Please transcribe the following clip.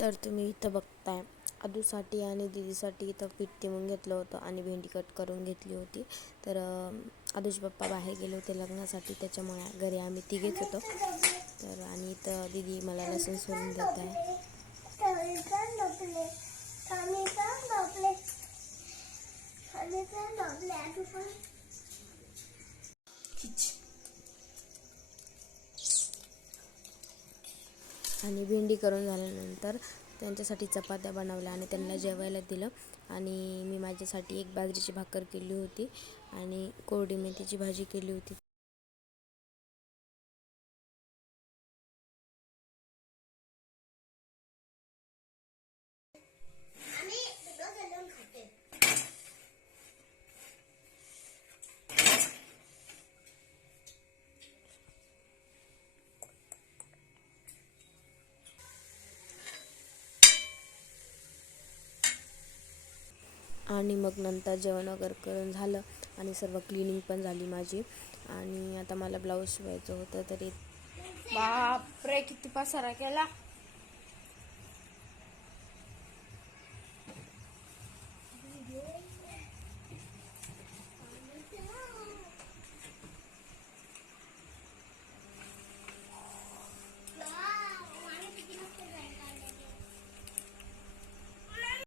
तर तुम्ही इथं बघताय आदूसाठी आणि दिदीसाठी इथं पीठ म्हणून घेतलं होतं आणि भेंडी कट करून घेतली होती. तर आदूचे पप्पा बाहेर गेले होते लग्नासाठी त्याच्यामुळे घरी आम्ही तिघेच होतो. तर आणि इथं दिदी मला लसूण सोडून देत आहे. आणि भेंडी करून झाल्यानंतर त्यांच्यासाठी चपात्या बनवल्या आणि त्यांना जेवायला दिलं. आणि मी माझ्यासाठी एक बाजरीची भाकर केली होती आणि कोरडी मेथीची भाजी केली होती. आणि मग नंतर जेवण वगैरे करून झालं आणि सर्व क्लिनिंग पण झाली माझी. आणि आता मला ब्लाऊज शिवायचं होतं तरी बापरे किती पसारा केला.